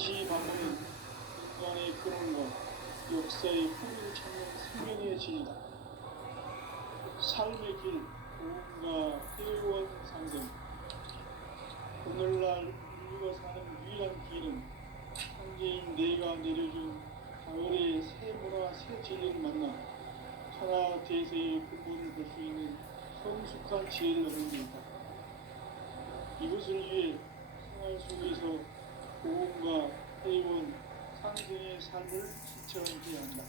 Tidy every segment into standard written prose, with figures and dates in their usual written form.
다시 바꾸는 인간의 근원과 역사의 뿌리를 찾는 생명의 진이다. 삶의 길, 무언가 회원 상생. 오늘날 인류가 사는 유일한 길은 창조인 내가 내려준 가을의 새 문화 새 진리를 만나 천하 대세의 근본을 볼 수 있는 성숙한 지혜를 얻는 데이다. 이것을 위해 생활 속에서 보험과 회원, 상생의 삶을 실천해야 한다.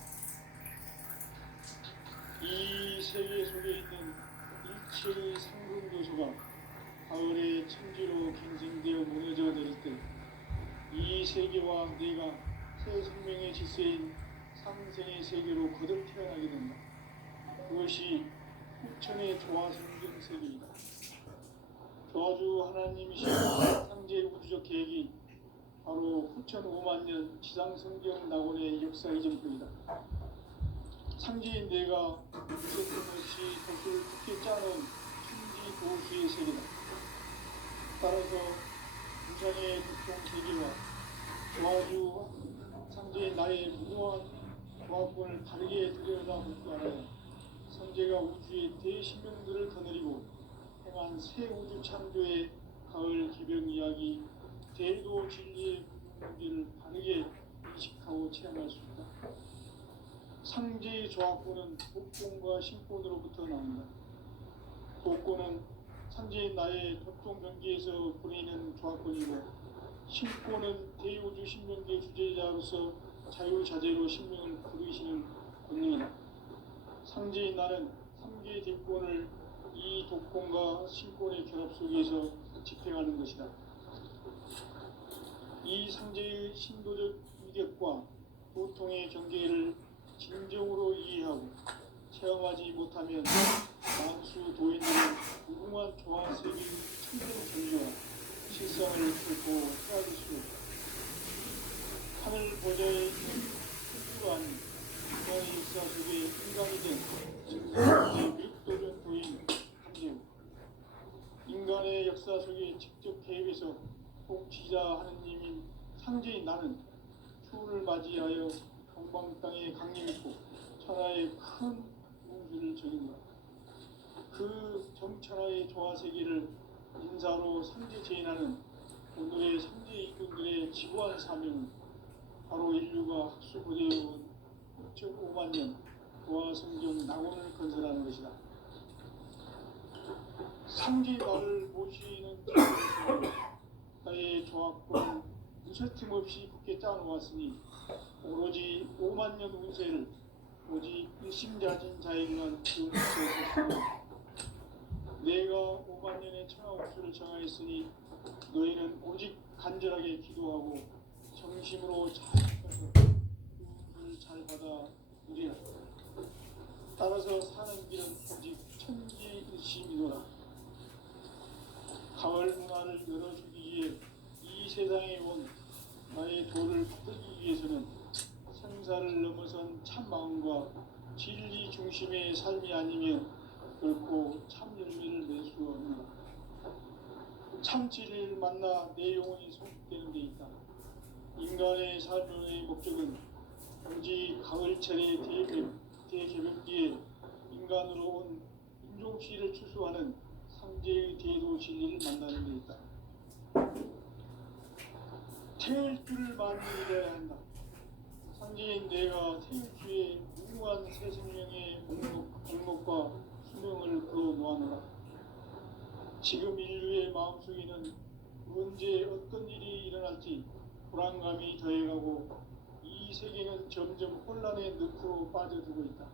이 세계 속에 있는 일체의 상근교소가 가을의 천지로 갱생되어 무너져 내릴 때 이 세계와 내가 새 생명의 질서인 상생의 세계로 거듭 태어나게 된다. 그것이 후천의 조화성경 세계이다. 조화주 하나님이신 상제 우주적 계획이 바로 후천 5만 년 지상성경 낙원의 역사 이전부이다. 상제인 내가 무색없이 돛을 굳게 짜놓은 천지 도수의 세계다. 따라서 무상의 독종 세계와 조화주 상제인 나의 무모한 조화권을 바르게 들여다볼 줄 알아야 선제가 우주의 대신명들을 거느리고 행한 새 우주 창조의 가을 기병 이야기 대도 진리의 문제를 바르게 인식하고 체험할 수 있다. 상제의 조합권은 독권과 신권으로부터 나온다. 독권은 상제인 나의 독종 경계에서 보내는 조합권이고, 신권은 대우주 신명계 주제자로서 자유자재로 신명을 부르시는 권능이다. 상제인 나는 3개의 대권을 이 독권과 신권의 결합 속에서 집행하는 것이다. 이 상제의 신도적 위력과 보통의 경계를 진정으로 이해하고 체험하지 못하면 만수 도인들은 무궁한 조화세계의 참된 전리와 실상을 결코 헤아릴 수 없다. 하늘 보좌의 천주가 아닌 인간의 역사 속에 인간이 된 증상의 밀도적 도인 함재우, 인간의 역사 속에 직접 개입해서 통치자 하느님인 상제인 나는 추운을 맞이하여 동방 땅에 강림했고 천하의 큰 문수를 전인다. 그 정천하의 조화세계를 인사로 상제 제인하는 오늘의 상제 이군들의 지구한 사명은 바로 인류가 학수고대해온 6.5만 년 조화성경 낙원을 건설하는 것이다. 상제 나를 모시는 나의 조합권을 무쇠틈 없이 굳게 짜놓았으니 오로지 5만 년 운세를 오직 일심자진 자에게만 기울였으며, 내가 5만 년의 천하옥수를 정하였으니 너희는 오직 간절하게 기도하고 정심으로 잘 지켜서 그 운을 잘 받아 누리라. 따라서 사는 길은 오직 천지일심이노라. 가을 문화를 열어주기 위해 이 세상에 온 나의 도를 받기 위해서는 생사를 넘어선 참 마음과 진리 중심의 삶이 아니면 결코 참 열매를 낼 수 없노라. 참 진리를 만나 내 영혼이 성숙되는 데 있다. 인간의 삶의 목적은 오직 가을철의 대개벽기에 인간으로 온 인종시를 추수하는 상제의 대도 진리를 만나는 데 있다. 태울 줄을 많이 믿어야 한다. 상제인 내가 태울 주의 무궁한 새 생명의 목록과 수명을 불어 놓아노라. 지금 인류의 마음속에는 언제 어떤 일이 일어날지 불안감이 더해가고 이 세계는 점점 혼란의 늪으로 빠져들고 있다.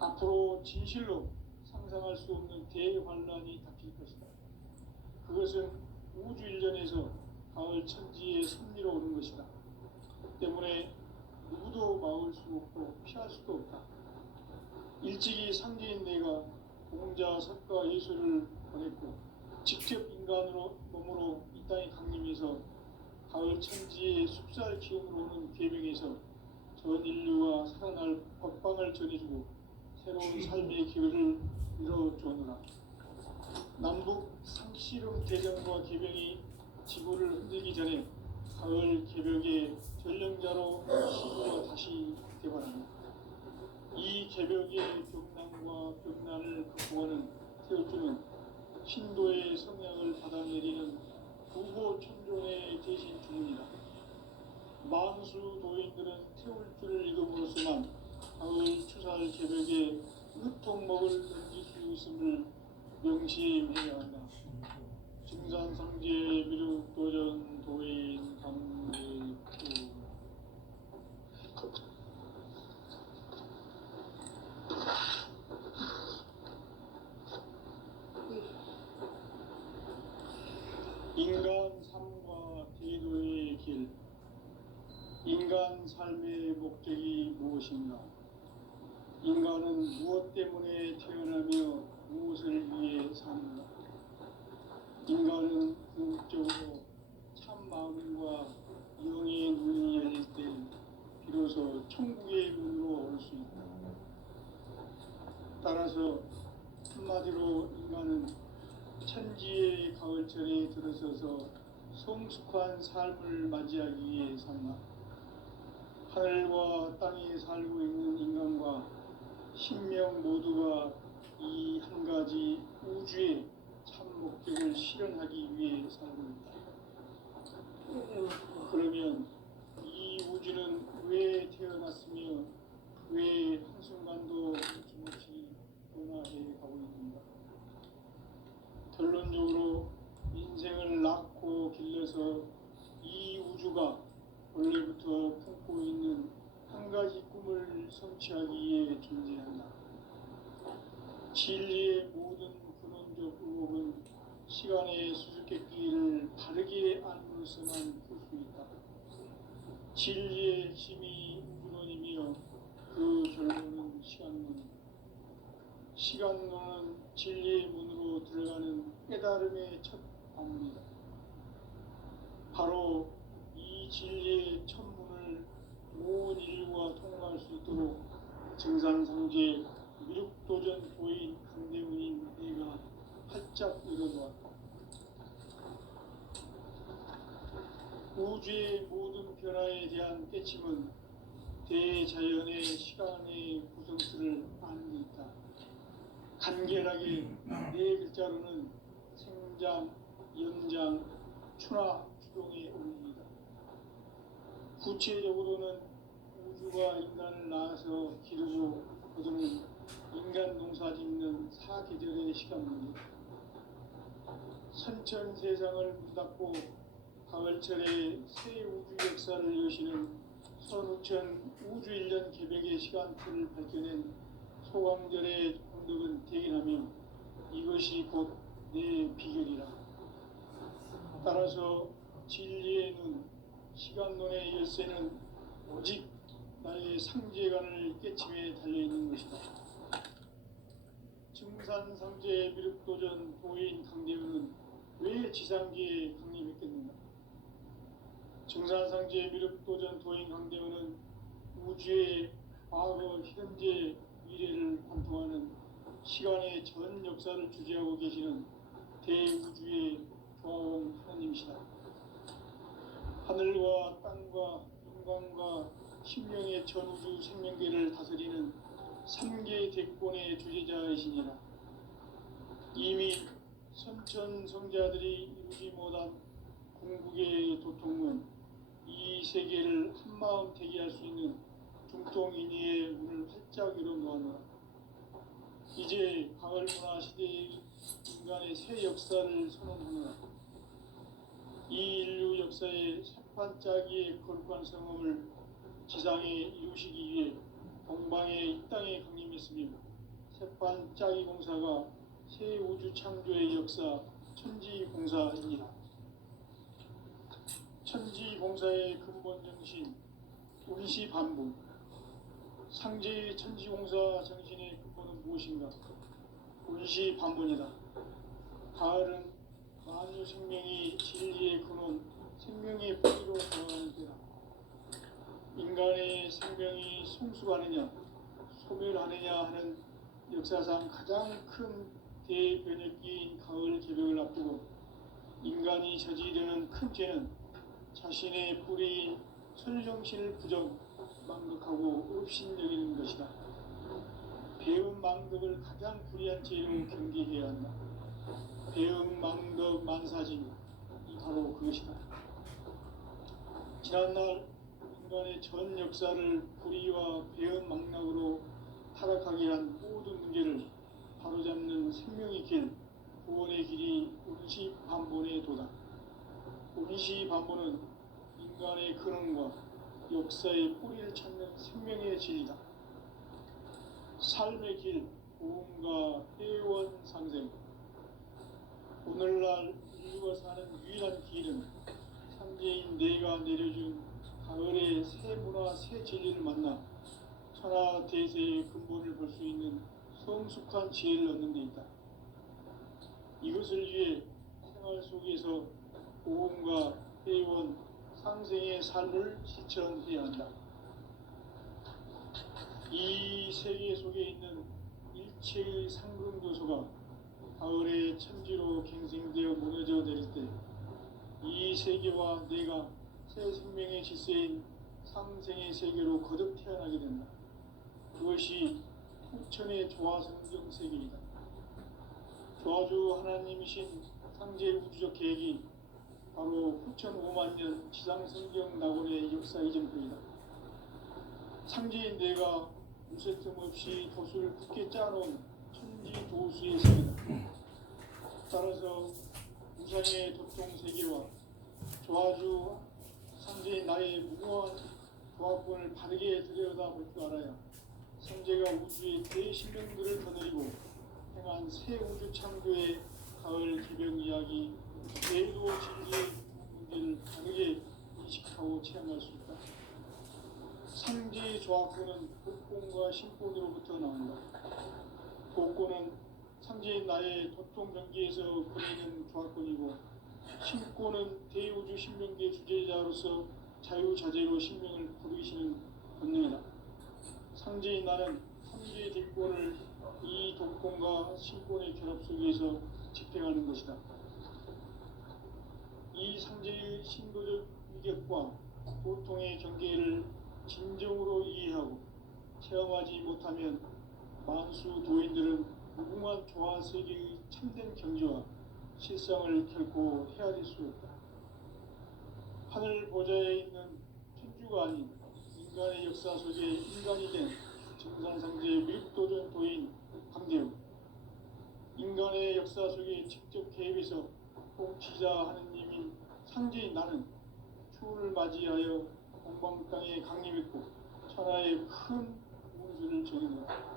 앞으로 진실로 상상할 수 없는 대환란이 닥칠 것이다. 그것은 우주 일전에서 가을 천지의 섭리로 오는 것이다. 때문에 누구도 막을 수 없고 피할 수도 없다. 일찍이 상제인 내가 공자, 석가, 예수를 보냈고 직접 인간으로 몸으로 이 땅에 강림해서 가을 천지의 숲살 기운으로 오는 계명에서 전 인류가 살아날 법방을 전해주고 새로운 삶의 기회를 이뤄주느라. 남북 상씨름 대전과 계병이 지구를 흔들기 전에 가을 개벽의 전령자로 시골에 다시 개발합니다. 이 개벽의 벽난과 벽난을 극복하는 태울주는 신도의 성향을 받아내리는 부고 천종의 대신 주문이다. 만수 도인들은 태울주를 읽음으로써만 가을 추살 개벽에 으통먹을 던질 수 있음을 명심해야 한다. 증산상제 미륵도전 도인 강례구 인간 삶과 대도의 길. 인간 삶의 목적이 무엇인가? 인간은 무엇 때문에 태어나며 무엇을 위해 사는가? 인간은 궁극적으로 참 마음과 영의 눈이 열릴 때 비로소 천국의 문으로 올 수 있다. 따라서 한마디로 인간은 천지의 가을철에 들어서서 성숙한 삶을 맞이하기 위해 산다. 하늘과 땅에 살고 있는 인간과 신명 모두가 이 한 가지 우주의 참 목적을 실현하기 위해 살고 있다. 그러면 이 우주는 왜 태어났으며 왜 한순간도 주무시 변화해 가고 있는가? 결론적으로 인생을 낳고 길러서 이 우주가 원래부터 품고 있는 한 가지 꿈을 성취하기 위해 존재한다. 진리의 모든 근원적 의혹은 시간의 수수께끼를 바르게 알므로서만 풀 수 있다. 진리의 핵심이 우주론이며 그 결론은 시간론이다. 시간론은 진리의 문으로 들어가는 깨달음의 첫 방문이다. 바로 이 진리의 첫 문을 온 인류가 통과할 수 있도록 증산상제 미륵도전 도인 강대문인 내가 활짝 열어놓았다. 우주의 모든 변화에 대한 깨침은 대자연의 시간의 구성틀을 아는 데 있다. 간결하게 네 글자로는 생장, 연장, 추나, 추동의 원리이다. 구체적으로는 우주가 인간을 낳아서 기르고 거두는 인간 농사 짓는 사계절의 시간문이다. 선천 세상을 문 닫고 가을철에 새 우주 역사를 여시는 선우천 우주 1년 개벽의 시간틀을 밝혀낸 소강절의 공덕은 대견하며 이것이 곧 내 비결이라. 따라서 진리의 눈, 시간론의 열쇠는 오직 나의 상제관을 깨침에 달려있는 것이다. 증산상제 미륵도전 도인 강대우는 왜 지상계에 강림했겠는가? 증산상제 미륵도전 도인 강대우는 우주의 과거, 현재, 미래를 관통하는 시간의 전 역사를 주재하고 계시는 대우주의 조화원 하나님이시다. 하늘과 땅과 인간과 신명의 전우주 생명계를 다스리는 3개 대권의 주재자이시니라. 이미 선천 성자들이 이루지 못한 궁극의 도통문, 이 세계를 한마음 대기할 수 있는 중통인의의 문을 활짝 열어놓았노라. 이제 가을 문화 시대의 인간의 새 역사를 선언하노라. 이 인류 역사의 새판짜기의 거룩한 성험을 지상에 이루시기 위해 동방의 이 땅에 강림했으며 새판짜기 공사가 새 우주 창조의 역사 천지공사이니라. 천지공사의 근본 정신 운시반복. 상제의 천지공사 정신의 근본은 무엇인가? 운시반복이다. 가을은 만유 생명이 진리의 근원, 생명의 뿌리로 돌아가는 때다. 인간의 생명이 성숙하느냐, 소멸하느냐 하는 역사상 가장 큰 대변혁기인 가을 개벽을 앞두고 인간이 저지르는 큰 죄는 자신의 뿌리 설정신을 부정 망덕하고 업신여기는 것이다. 배음 망덕을 가장 불의한 죄로 경계해야 한다. 배음 망덕 만사진이 바로 그것이다. 지난날 인간의 전 역사를 불의와 배음 망락으로 타락하게 한 모든 문제를 바로잡는 생명의 길, 구원의 길이 운시반본의 도다. 운시반본은 인간의 근원과 역사의 뿌리를 찾는 생명의 진리다. 삶의 길, 보험과 회원 상생. 오늘날 인류가 사는 유일한 길은 상제인 내가 내려준 가을의 새 문화, 새 진리를 만나 천하 대세의 근본을 볼 수 있는 성숙한 지혜를 얻는 데 있다. 이것을 위해 생활 속에서 보험과 회원, 상생의 삶을 실천해야 한다. 이 세계 속에 있는 일체의 상금 요소가 가을의 천지로 갱생되어 무너져 내릴 때 이 세계와 내가 새 생명의 질서인 상생의 세계로 거듭 태어나게 된다. 그것이 후천의 조화성경 세계이다. 조화주 하나님이신 상제 우주적 계획이 바로 후천 5만 년 지상성경 낙원의 역사 이전편이다. 상제인 내가 무쇠틈 없이 도수를 굳게 짜놓은 천지 도수의 세계다. 따라서 우상의 도통 세계와 조화주 상제인 나의 무고한 조합권을 바르게 들여다볼 줄 알아야 성제가 우주의 대신명들을 거느리고 행한 새 우주 창조의 가을 기병 이야기, 제도 진리의 문제를 다르게 인식하고 체험할 수 있다. 상제의 조합권은 복권과 신권으로부터 나온다. 복권은 상제인 나의 도통 경계에서 보내는 조합권이고, 신권은 대우주 신명계 주제자로서 자유자재로 신명을 부르시는 권능이다. 상제인 나는 상제의 뒷권을 이 독권과 신권의 결합 속에서 집행하는 것이다. 이 상제의 신도적 위격과 고통의 경계를 진정으로 이해하고 체험하지 못하면 만수 도인들은 무궁한 조화 세계의 참된 경지와 실상을 결코 헤아릴 수 없다. 하늘 보좌에 있는 천주가 아닌 인간의 역사 속에 인간이 된 정산상제 미륵도전 도인 강대우, 인간의 역사 속에 직접 개입해서 통치자 하느님인 상제인 나는 추운을 맞이하여 동방 땅에 강림했고 천하의 큰 운수를 정했노라.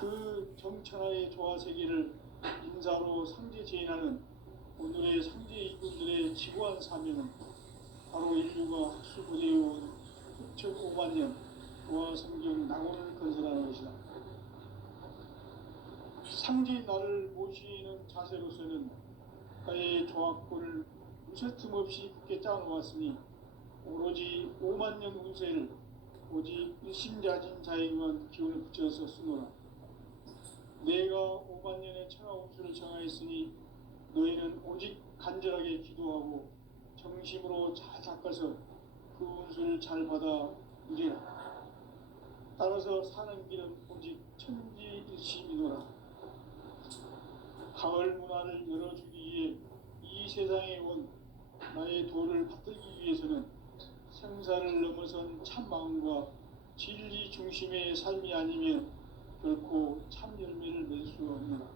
그 정천하의 조화 세계를 인사로 상제 제인하는 오늘의 상제 이군들의 지구한 사명은 바로 인류가 학수고대해온 수천 5만 년 조화 성경 낙원을 건설하는 것이다. 상제인 나를 모시는 자세로서는 나의 조합권을 무쇠틈 없이 굳게 짜놓았으니 오로지 5만 년 운세를 오직 일심자진 자에게만 기운을 붙여서 쓰노라. 내가 5만 년의 천하 운수를 정하였으니 너희는 오직 간절하게 기도하고 정심으로 잘 닦아서 그 운수를 잘 받아 누리라. 따라서 사는 길은 오직 천지일심이노라. 가을 문화를 열어주기 위해 이 세상에 온 나의 도를 받들기 위해서는 생사를 넘어선 참마음과 진리 중심의 삶이 아니면 결코 참 열매를 맺을 수 없노라.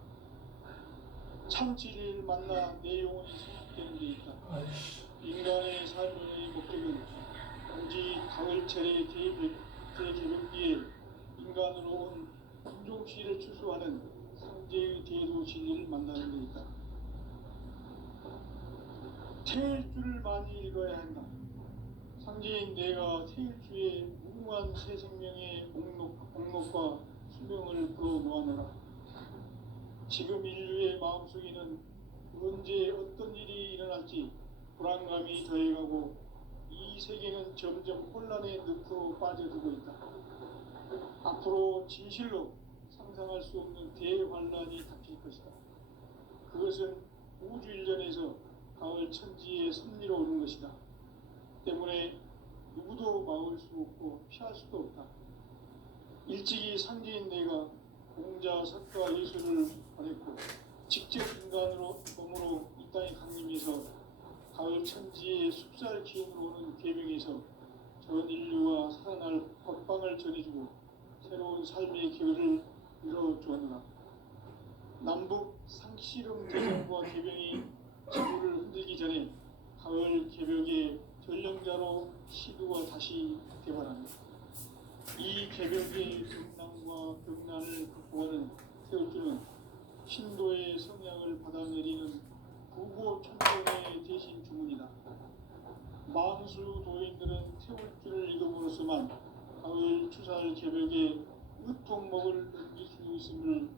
참 진리를 만나 내 영혼이 성숙되는 데 있다. 인간의 삶의 목적은 오직 가을철의 대개벽기에 인간으로 온 인종시를 추수하는 상제의 대도 진리를 만나는 데 있다. 태일주를 많이 읽어야 한다. 상제인 내가 태일주의 무궁한 새 생명의 목록과 수명을 불어놓아내라. 지금 인류의 마음속에는 언제 어떤 일이 일어날지 불안감이 더해가고 이 세계는 점점 혼란의 늪으로 빠져들고 있다. 앞으로 진실로 상상할 수 없는 대환란이 닥칠 것이다. 그것은 우주 일전에서 가을 천지의 섭리로 오는 것이다. 때문에 누구도 막을 수 없고 피할 수도 없다. 일찍이 상제인 내가 공자, 석가, 예수를 보냈고 직접 인간으로 몸으로 이 땅에 강림해서 가을 천지의 숲살 기운으로 오는 계명에서 전 인류와 살아날 법방을 전해주고 새로운 삶의 기회를 열어주었노라. 남북 상씨름 대전과 개병이 지구를 흔들기 전에 가을 개벽의 전령자로 시두가 다시 개발합니다. 이 개벽의 경난과 격난을 극복하는 태울주는 신도의 성향을 받아내리는 부고 천정의 대신 주문이다. 망수 도인들은 태울주를 읽음으로써만 가을 추살 개벽의 으통목을 넘길 수 있음을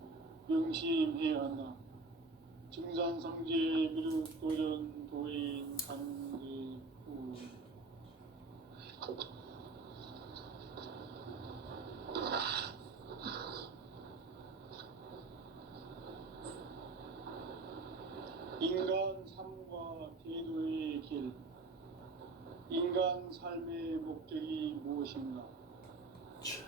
명심해야 한다. 증산상제 미륵도전 도인 강대구. 인간 삶과 제도의 길. 인간 삶의 목적이 무엇인가?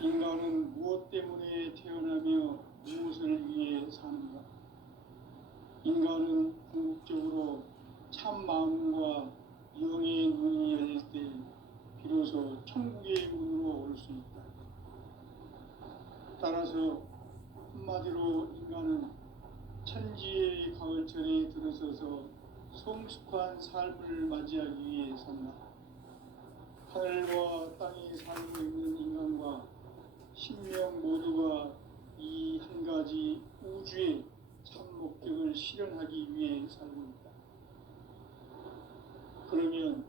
인간은 무엇 때문에 태어나며 무엇을 위해 사는가? 인간은 궁극적으로 참 마음과 영의 눈이 열릴 때 비로소 천국의 문으로 올 수 있다. 따라서 한마디로 인간은 천지의 가을철에 들어서서 성숙한 삶을 맞이하기 위해 산다. 하늘과 땅에 살고 있는 인간과 신명 모두가 이 한 가지 우주의 참 목적을 실현하기 위해 살고 있다. 그러면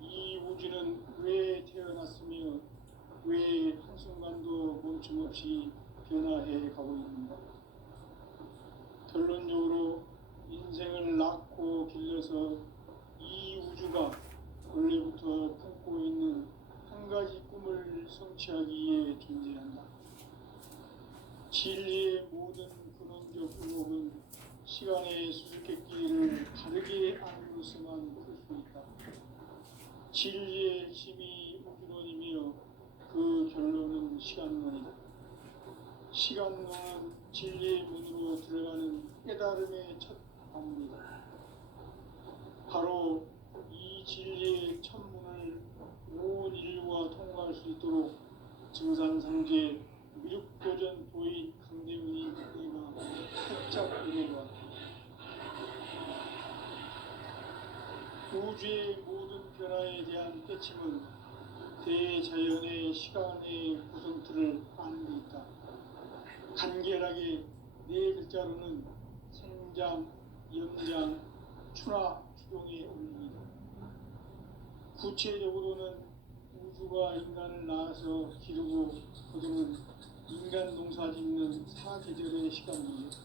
이 우주는 왜 태어났으며 왜 한순간도 멈춤없이 변화해 가고 있는가? 결론적으로 인생을 낳고 길러서 이 우주가 원래부터 품고 있는 한 가지 꿈을 성취하기 위해 존재한다. 진리의 모든 근원적 의혹은 시간의 수수께끼를 다르게 안으로서만 풀 수 있다. 진리의 힘이 우주론이며 그 결론은 시간론이다. 시간론은 진리의 문으로 들어가는 깨달음의 첫 방문이다. 바로 이 진리의 첫 문을 온 인류가 통과할 수 있도록 증산상제 미륵도전 도인 강대훈이 내가 살짝 이뤄보았다. 우주의 모든 변화에 대한 깨침은 대자연의 시간의 구성틀을 아는 데 있다. 간결하게 네 글자로는 생장, 연장, 추나, 추동의 원리이다. 구체적으로는 우주가 인간을 낳아서 기르고 거두는 인간 농사 짓는 사계절의 시간입니다.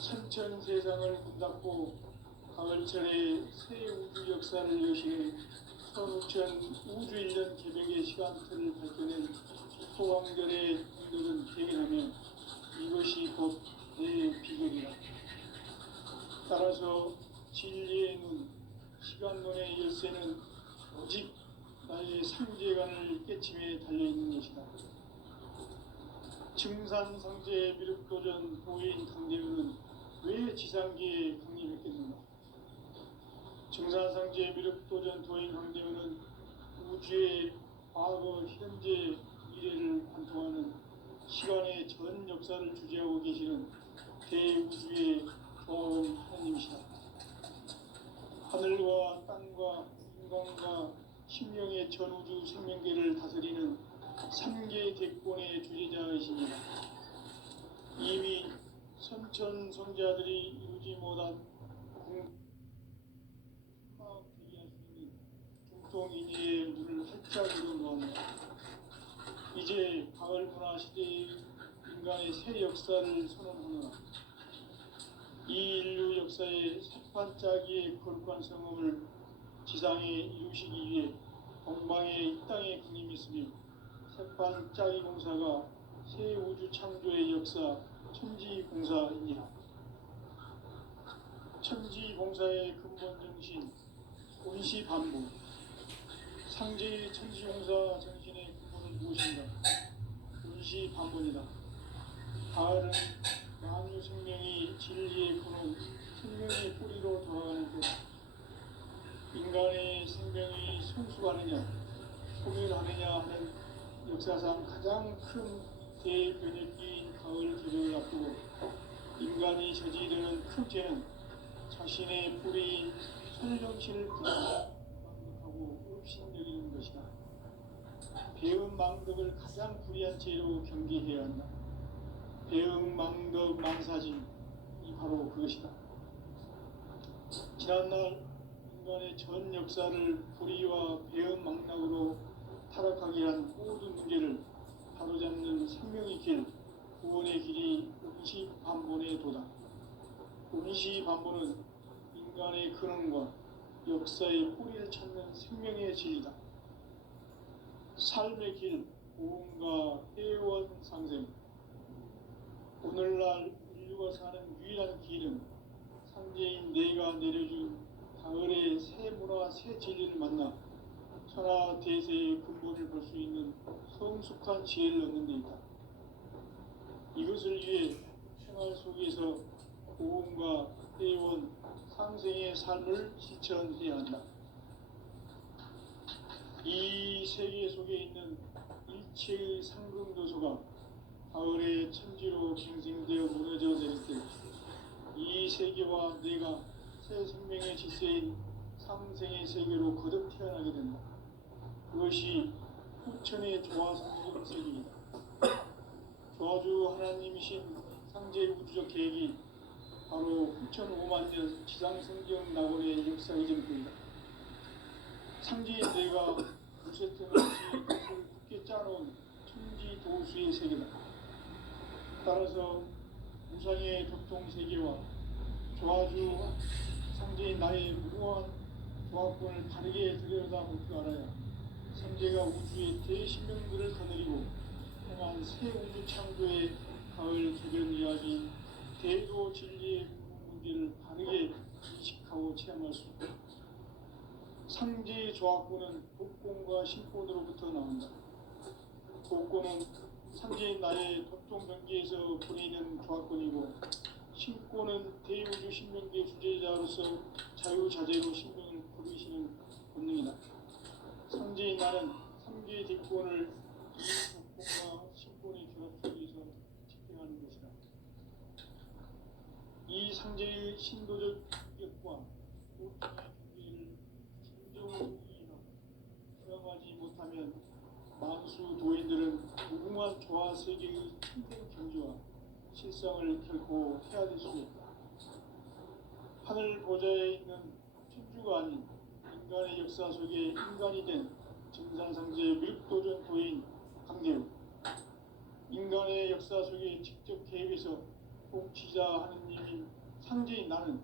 천천 세상을 문 닫고 가을철에 새 우주 역사를 여시는 선우천 우주 1년 개벽의 시간틀을 밝혀낸 소왕절의 분들은 대견하며 이것이 곧 내 비결이다. 따라서 진리의 눈, 시간론의 열쇠는 오직 나의 상제관을 깨침에 달려있는 것이다. 증산상제 미륵도전 도인 강대훈은 왜 지상계에 강림했겠는가? 증산상제 미륵도전 도인 강대훈은 우주의 과거, 현재, 미래를 관통하는 시간의 전 역사를 주재하고 계시는 대우주의 조음 하나님이시다. 하늘과 땅과 인간과 심령의 전우주 생명계를 다스리는 3계 대권의 주제자이십니다. 이미 선천 성자들이 이루지 못한 마음 대기할 수 있는 중통인의 문을 활짝 열어놓았다. 이제 가을 문화 시대의 인간의 새 역사를 선언하노라. 이 인류 역사의 새반짝이의 거룩한 성음을 지상에 이루시기 위해 동방의 이 땅에 강림했으며 새반짝이 공사가 새 우주 창조의 역사 천지공사이니라. 천지공사의 근본 정신, 온시반복, 상제의 천지용사 정신의 근본은 무엇인가? 운시반본이다. 가을은 만유 생명이 진리의 근원, 생명의 뿌리로 돌아가는 때 인간의 생명이 성숙하느냐, 소멸하느냐 하는 역사상 가장 큰 대변혁기인 가을 개벽을 앞두고 인간이 저지르는 큰 죄는 자신의 뿌리인 소유정신을 망덕하고 업신여기는 것이다. 배은 망덕을 가장 불의한 죄로 경계해야 한다. 배은 망덕 망사진이 바로 그것이다. 지난날 인간의 전 역사를 불의와 배은 망락으로 타락하게 한 모든 문제를 바로잡는 생명의 길, 구원의 길이 운시반본의 도다. 운시반본은 인간의 근원과 역사의 뿌리를 찾는 생명의 진리다. 삶의 길, 고음과 해원상생. 오늘날 인류가 사는 유일한 길은 상제인 내가 내려준 가을의 새 문화, 새 진리를 만나 천하 대세의 근본을 볼 수 있는 성숙한 지혜를 얻는 데 있다. 이것을 위해 생활 속에서 고음과 해원, 상생의 삶을 실천해야 한다. 이 세계 속에 있는 일체의 상금도서가 가을의 천지로 갱생되어 무너져 내릴 때 이 세계와 내가 새 생명의 질서인 상생의 세계로 거듭 태어나게 된다. 그것이 후천의 조화성경 세계이다. 조화주 하나님이신 상제의 우주적 계획이 바로 후천 5만 년 지상성경 낙원의 역사 이전입니다. 상제의 내가 무쇠등 없이 그것을 굳게 짜놓은 천지 도수의 세계다. 따라서 무상의 도통 세계와 조화주 상제의 나의 무궁한 조합권을 바르게 들여다볼 줄 알아야 상제가 우주의 대신명들을 거느리고 행한 새 우주 창조의 가을 개변 이야기 대도 진리의 문제를 바르게 인식하고 체험할 수 있다. 상제의 조합권은 복권과 신권으로부터 나온다. 복권은 상제인 나의 도통 경계에서 보내는 조합권이고 신권은 대우주 신명계 주제자로서 자유자재로 신명을 부르시는 본능이다. 상제인 나는 3개의 대권을 이 복권과 신권의 결합 속에서 집행하는 것이다. 이 상제의 신도적 인격과 오천의 경계를 진정으로 이해하고 수용하지 못하면 만수 도인들은 무궁한 조화 세계의 참된 경지와 실상을 결코 헤아릴 수 없다. 하늘 보좌에 있는 천주가 아닌 인간의 역사 속에 인간이 된 증산상제의 밀도전 도인 강대우, 인간의 역사 속에 직접 개입해서 통치자 하느님인 상제인 나는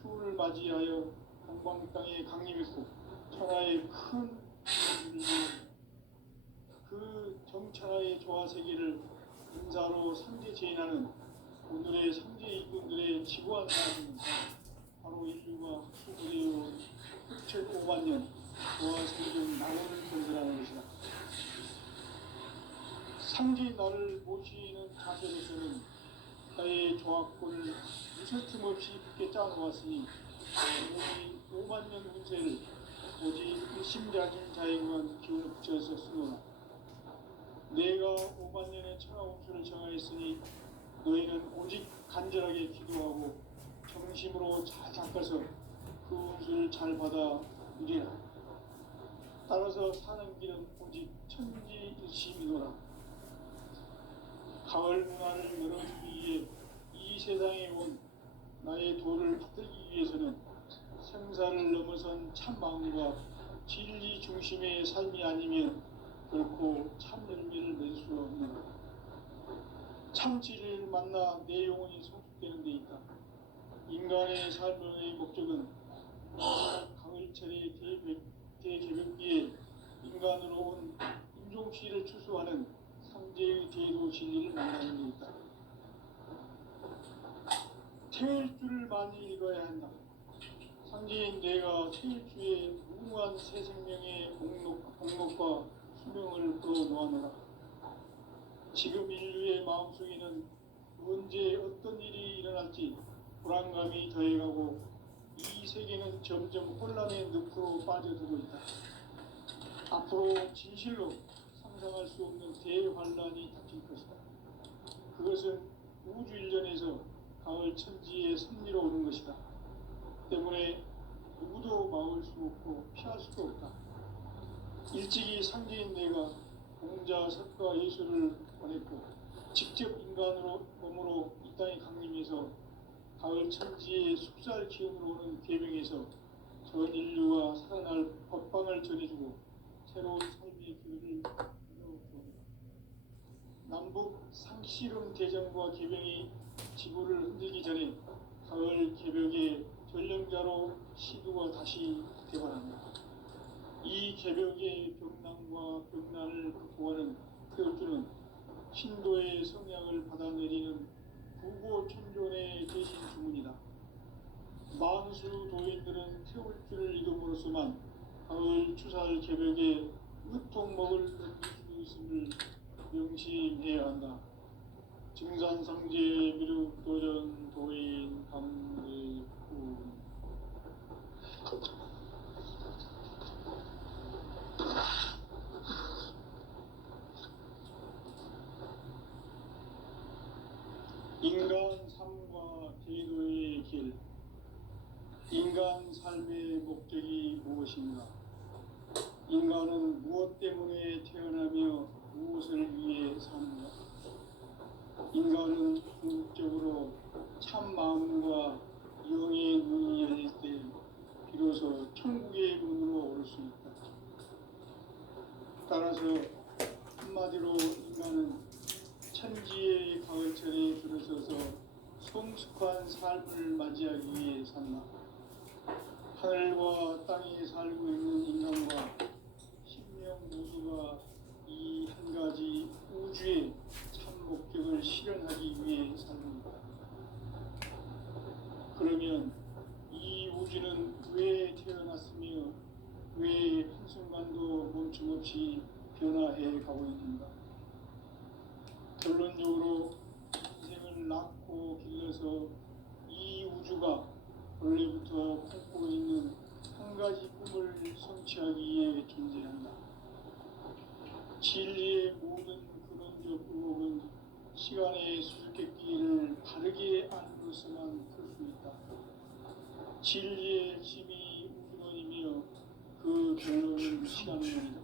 추운을 맞이하여 동방 땅에 강림했고 천하의 큰 그 정천하의 조화세계를 인사로 상제 제인하는 오늘의 상제 일꾼들의 지구한 사람은 바로 인류가 학수부대로 흑철 5만 년 조화세계적 낙원을 건설하는 것이다. 상제인 나를 모시는 자세로서는 나의 조합권을 무설틈 없이 굳게 짜놓았으니 오늘 5만 년 운세를 오직 일심자진 자에게만 기운을 붙여서 쓰노라. 내가 5만 년의 천하 운수를 정하였으니 너희는 오직 간절하게 기도하고 정심으로 잘 닦아서 그 운수를 잘 받아 누리라. 따라서 사는 길은 오직 천지일심이노라. 가을 문화를 열어주기 위해 이 세상에 온 나의 도를 받들기 위해서는 생사를 넘어선 참 마음과 진리 중심의 삶이 아니면 결코 참 열매를 낼 수 없는 참 진리를 만나 내 영혼이 성숙되는 데 있다. 인간의 삶의 목적은 가을철의 대개벽기에 인간으로 온 인종시를 추수하는 상제의 대도 진리를 만나는 데 있다. 태일 줄을 많이 읽어야 한다. 상제인 내가 체일주의 무궁한 새 생명의 공로과 수명을 불어놓아노라. 지금 인류의 마음속에는 언제 어떤 일이 일어날지 불안감이 더해가고 이 세계는 점점 혼란의 늪으로 빠져들고 있다. 앞으로 진실로 상상할 수 없는 대환란이 닥칠 것이다. 그것은 우주 일련에서 가을 천지의 섭리로 오는 것이다. 때문에 누구도 막을 수 없고 피할 수도 없다. 일찍이 상제인 내가 공자, 석가, 예수를 보냈고 직접 인간으로 몸으로 이 땅에 강림해서 가을 천지의 숲살 기운으로 오는 계명에서 전 인류가 살아날 법방을 전해주고 새로운 삶의 길을 열어주었다. 남북 상씨름 대전과 계병이 지구를 흔들기 전에 가을 개벽의 전령자로 시두가 다시 되관한다. 이 개벽의 병난과 병난을 극복하는 태울주는 신도의 성향을 받아내리는 구고천존의 대신 주문이다. 만수 도인들은 태울주를 이름으로서만 가을 추살 개벽에 으통먹을 넘길 수 있음을 명심해야 한다. 증산상제 미륵도전 도인 강대구. 인간 삶과 제도의 길. 인간 삶의 목적이 무엇인가? 인간은 무엇 때문에 태어나며 무엇을 위해 사는가? 인간은 궁극적으로 참 마음과 영의 눈이 열릴 때 비로소 천국의 문으로 올 수 있다. 따라서 한마디로 인간은 천지의 가을철에 들어서서 성숙한 삶을 맞이하기 위해 산다. 하늘과 땅에 살고 있는 인간과 신명 모두가 이 한 가지 우주의 참 목적을 실현하기 위해 삽니다. 그러면 이 우주는 왜 태어났으며 왜 한순간도 멈춤없이 변화해 가고 있는가? 결론적으로 인생을 낳고 길러서 이 우주가 원래부터 품고 있는 한 가지 꿈을 성취하기 위해 존재한다. 진리의 모든 근원적 의혹은 시간의 수수께끼를 바르게 안으로서만 풀 수 있다. 진리의 핵심이 우주론이며 그 결론은 시간론이다.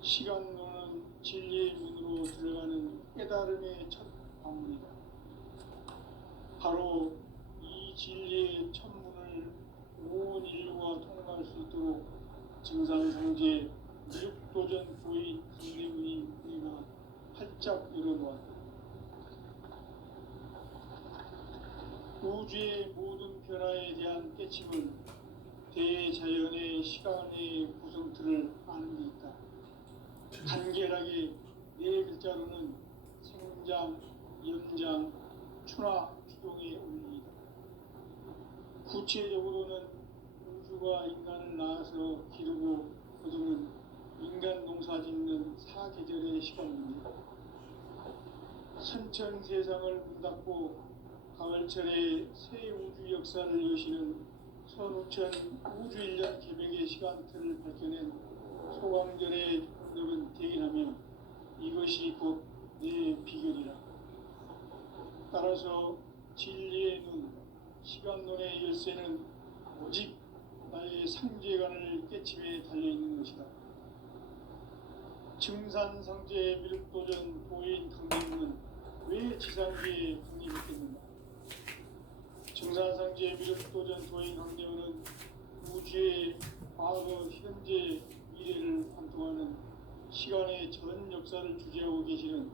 시간론은 진리의 문으로 들어가는 깨달음의 첫 방문이다. 바로 이 진리의 천문을 온 인류가 통과할 수 있도록 증산상제 미륵도전 부인 강대훈이 우리가 활짝 열어놓았다. 우주의 모든 변화에 대한 깨침은 대자연의 시간의 구성틀을 아는 데 있다. 간결하게 네 글자로는 생장, 연장, 추나 추동의 원리이다. 구체적으로는 우주가 인간을 낳아서 기르고 거두는 인간 농사 짓는 사계절의 시간입니다. 선천 세상을 문 닫고 가을철에 새 우주 역사를 여시는 선우천 우주 일년 개벽의 시간틀을 밝혀낸 소강절의 능은 대긴하며 이것이 곧 내 비결이라. 따라서 진리의 눈, 시간론의 열쇠는 오직 나의 상제관을 깨침에 달려있는 것이다. 증산상제 미륵도전 도인 강대훈은 왜 지상계에 강림했겠는가? 증산상제 미륵도전 도인 강대훈은 우주의 과거, 현재, 미래를 관통하는 시간의 전 역사를 주재하고 계시는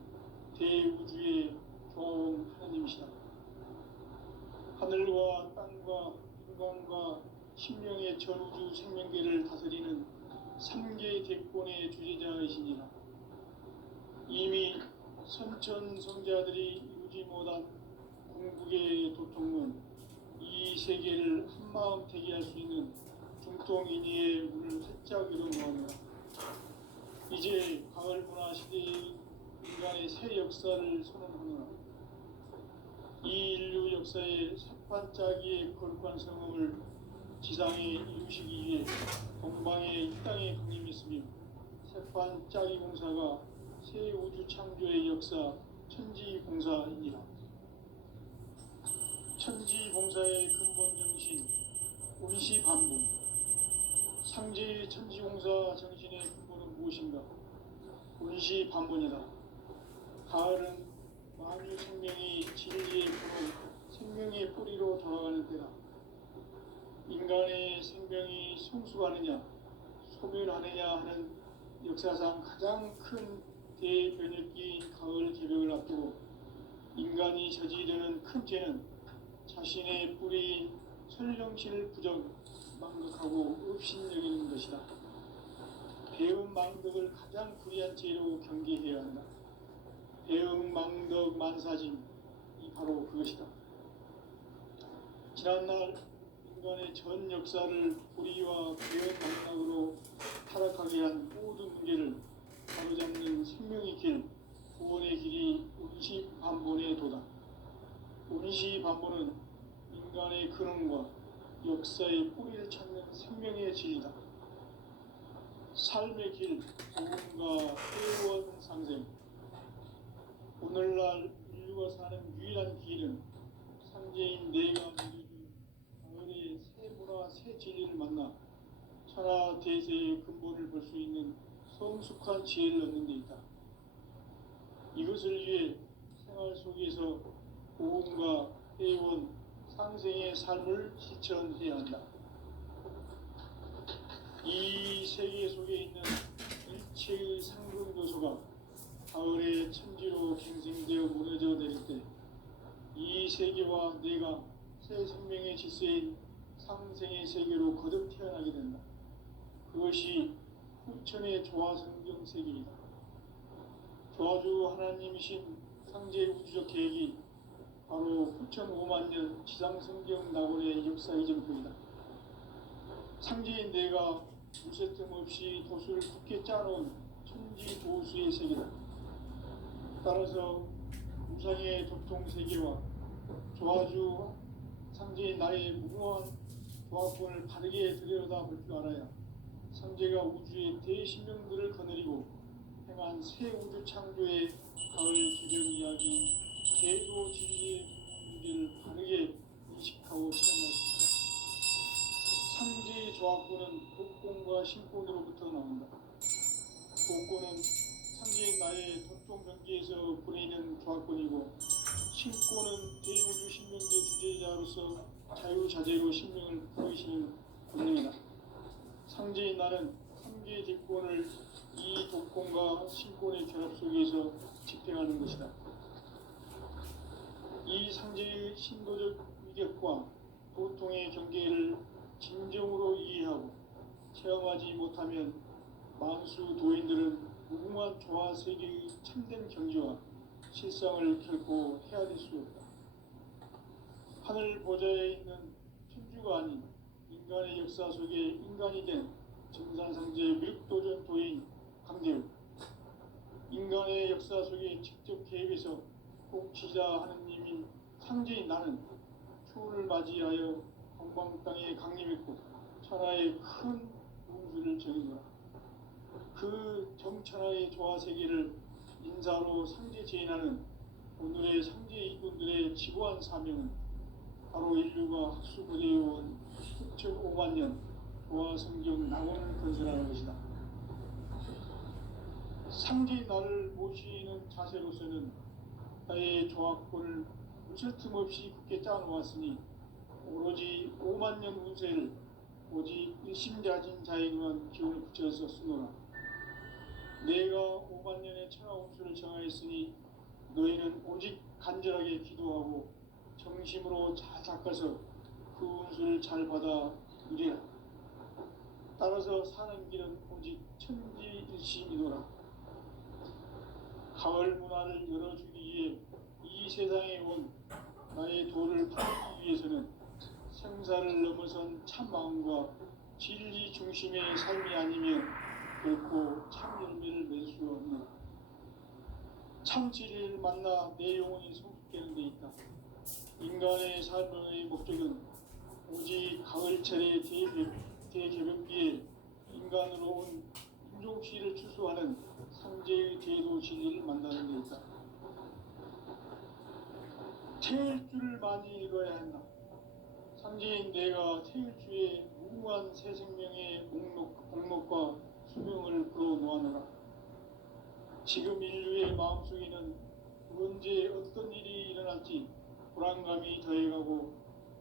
대우주의 교황 하나님이시다. 하늘과 땅과 인간과 신명의 전우주 생명계를 다스리는 3개 대권의 주제자이시니라. 이미 선천 성자들이 이루지 못한 궁극의 도통은 이 세계를 한마음 되게 할 수 있는 중통인의의 문을 활짝 열어놓았노라. 이제 가을 문화 시대의 인간의 새 역사를 선언하노라. 이 인류 역사의 새판짜기의 거룩한 성음을 지상에 이루시기 위해 동방의 이 땅에 강림했으며 새판짜기 공사가 새 우주 창조의 역사 천지봉사이니라. 천지봉사의 근본 정신 운시반본. 상제의 천지봉사 정신의 근본은 무엇인가? 운시반본이다. 가을은 만유 생명이 진리의 근원, 생명의 뿌리로 돌아가는 때다. 인간의 생명이 성숙하느냐 소멸하느냐 하는 역사상 가장 큰 대변혁기인 가을 개벽을 앞두고 인간이 저지르는 큰 죄는 자신의 뿌리인 설령실을 망각하고 업신여기는 것이다. 배은망덕을 가장 불의한 죄로 경계해야 한다. 배은망덕 만사짐이 바로 그것이다. 지난날 인간의 전 역사를 불의와 배은망덕으로 타락하게 한 모든 문제를 바로잡는 생명의 길, 구원의 길이 운시반본의 도다. 운시반본은 인간의 근원과 역사의 뿌리를 찾는 생명의 진리다. 삶의 길, 복음과 회원 상생. 오늘날 인류가 사는 유일한 길은 상제인 내가 믿어준 가을의 새 문화, 새 진리를 만나 천하 대세의 근본을 볼 수 있는 성숙한 지혜를 얻는 데 있다. 이것을 위해 생활 속에서 복음과 회원, 상생의 삶을 실천해야 한다. 이 세계 속에 있는 일체의 상승 요소가 가을의 천지로 갱생되어 무너져 내릴 때 이 세계와 내가 새 생명의 질서인 상생의 세계로 거듭 태어나게 된다. 그것이 후천의 조화성경 세계이다. 조화주 하나님이신 상제 우주적 계획이 바로 후천 5만 년 지상성경 낙원의 역사 이전표이다. 상제인 내가 무쇠틈 없이 도수를 굳게 짜놓은 천지 도수의 세계다. 따라서 우상의 도통 세계와 조화주 상제인 나의 무모한 조합권을 바르게 들여다볼 줄 알아야 상제가 우주의 대신명들을 거느리고 행한 새 우주 창조의 가을 개벽 이야기, 제도 진리의 문제를 바르게 인식하고 체험할 수 있다. 상제의 조합권은 복권과 신권으로부터 나온다. 복권은 상제인 나의 도통 경계에서 보내는 조합권이고, 신권은 대우주 신명계 주제자로서 자유자재로 신명을 보이시는 권능이다. 상제인 나는 3개의 직권을 이 독권과 신권의 결합 속에서 집행하는 것이다. 이 상제의 신도적 위격과 도통의 경계를 진정으로 이해하고 체험하지 못하면 만수 도인들은 무궁한 조화 세계의 참된 경지와 실상을 결코 헤아릴 수 없다. 하늘 보좌에 있는 천주가 아닌 인간의 역사 속에 인간이 된 정산상제의 밀도전 도인 강대우, 인간의 역사 속에 직접 개입해서 꼭지자 하느님인 상제인 나는 추운을 맞이하여 동방 땅에 강림했고 천하의 큰 운수를 정인노라. 그 정천하의 조화 세계를 인사로 상제 제인하는 오늘의 상제 이군들의 지고한 사명은 바로 인류가 학수고대해온 9,5만 년 조화 성경 낙원을 건설하는 것이다. 상제인 나를 모시는 자세로서는 나의 조합권을 무쇠틈 없이 굳게 짜놓았으니 오로지 5만 년 운세를 오직 일심자진 자에게만 기운을 붙여서 쓰노라. 내가 5만 년의 천하 운수를 정하였으니 너희는 오직 간절하게 기도하고 정심으로 잘 닦아서 그 운수를 잘 받아 누리라. 따라서 사는 길은 오직 천지일심이노라. 가을 문화를 열어주기 위해 이 세상에 온 나의 도를 받기 위해서는 생사를 넘어선 참 마음과 진리 중심의 삶이 아니면 결코 참 열매를 맺을 수 없는 참 진리를 만나 내 영혼이 성숙되는 데 있다. 인간의 삶의 목적은 오직 가을철의 대개벽기에 인간으로 온 인종시를 추수하는 상제의 대도 진리를 만나는 데 있다. 태일 줄을 많이 읽어야 한다. 상제인 내가 태일주의 무궁한 새 생명의 목록과 수명을 불어놓아노라. 지금 인류의 마음속에는 언제 어떤 일이 일어날지 불안감이 더해가고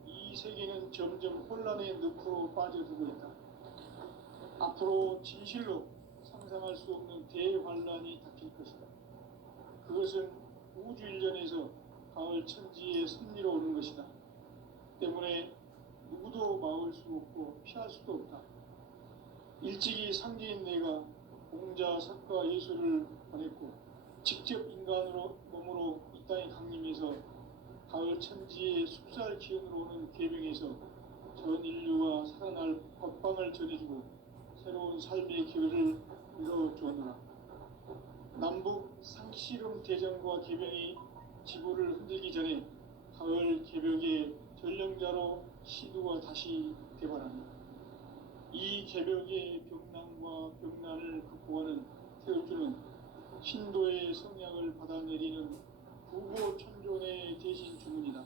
이 세계는 점점 혼란의 늪으로 빠져들고 있다. 앞으로 진실로 상상할 수 없는 대환란이 닥칠 것이다. 그것은 우주 일련에서 가을 천지의 섭리로 오는 것이다. 때문에 누구도 막을 수 없고 피할 수도 없다. 일찍이 상제인 내가 공자, 석가, 예수를 보냈고 직접 인간으로 몸으로 이 땅에 강림해서 가을 천지의 숲살 기운으로 오는 계명에서 전 인류가 살아날 법방을 전해주고 새로운 삶의 기회를 이뤄주었노라. 남북 상씨름 대전과 계명이 지구를 흔들기 전에 가을 개벽의 전령자로 시두가 다시 개발합니다. 이 개벽의 병난과 병난을 극복하는 태울주는 신도의 성약을 받아내리는 부고천존의 대신 주문이다.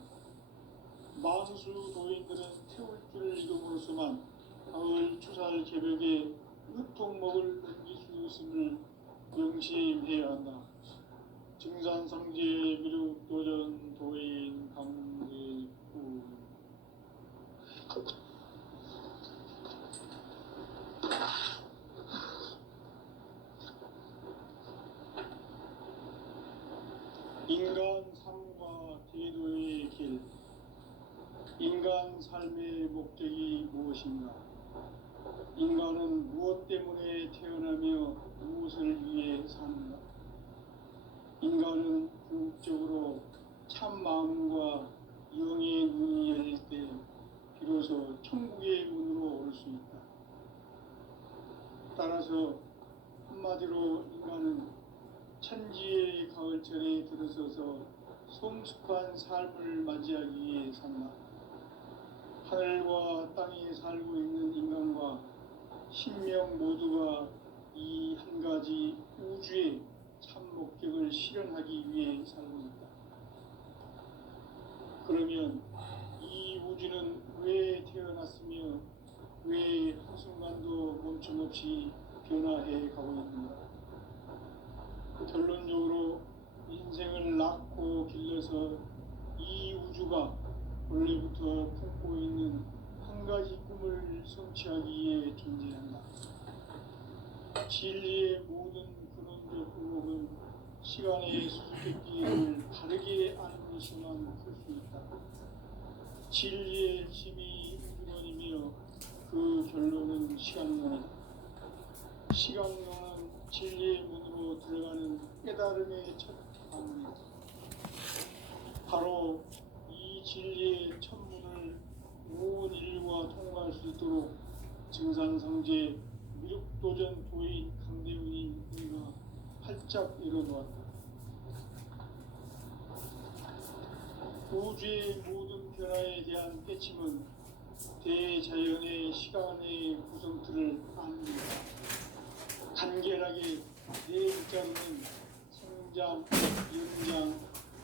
만수 도인들은 태울주를 이름으로서만 가을 추살 개벽에 으통먹을 넘길 수 있음을 명심해야 한다. 증산상제 미륵도전 도인 강제구 인간 삶과 대도의 길. 인간 삶의 목적이 무엇인가? 인간은 무엇 때문에 태어나며 무엇을 위해 사는가? 인간은 궁극적으로 참 마음과 영의 눈이 열릴 때 비로소 천국의 문으로 오를 수 있다. 따라서 한마디로 인간은 천지의 가을철에 들어서서 성숙한 삶을 맞이하기 위해 산다. 하늘과 땅에 살고 있는 인간과 신명 모두가 이 한 가지 우주의 참 목적을 실현하기 위해 살고 있다. 그러면 이 우주는 왜 태어났으며 왜 한순간도 멈춤없이 변화해 가고 있는가? 결론적으로 인생을 낳고 길러서 이 우주가 원래부터 품고 있는 한 가지 꿈을 성취하기 위해 존재한다. 진리의 모든 근원적 의혹은 시간의 수수께끼를 바르게 아는 것이만 풀 수 있다. 진리의 힘이 우주론이며 그 결론은 시간론이다. 시간론은 진리의 문으로 들어가는 깨달음의 첫 방문이다. 바로 이 진리의 첫 문을 온 인류가 통과할 수 있도록 증산상제 미륵도전 도인 강대훈이가 활짝 열어놓았다. 우주의 모든 변화에 대한 깨침은 대자연의 시간의 구성틀을 아닙니다. 간결하게 네 글자로는 성장, 연장,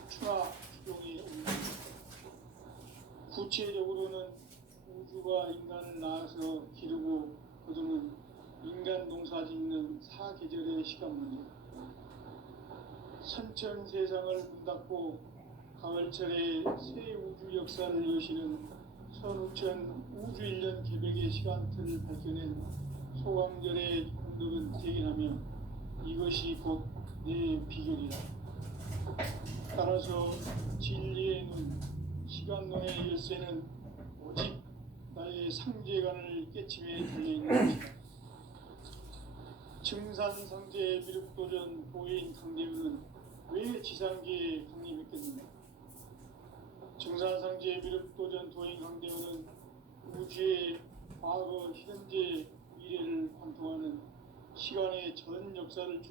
추락, 추종의 운명. 구체적으로는 우주가 인간을 낳아서 기르고 거두는 인간 농사 짓는 사계절의 시간문이다. 선천 세상을 문 닫고 가을철에 새 우주 역사를 여시는 선우천 우주 1년 개벽의 시간틀을 밝혀낸 소강절의 공덕은 대견하며 이것이 곧 내 비결이다. 따라서 진리의 눈, 시간론의 열쇠는 오직 나의 상제관을 깨침에 달려있는 것이다. 증산상제 미륵도전 도인 강대훈은 왜 지상계에 강림했겠는가? 증산상제 미륵도전 도인 강대훈은 우주의 과거, 현재, 미래를 관통하는 시간의 전 역사를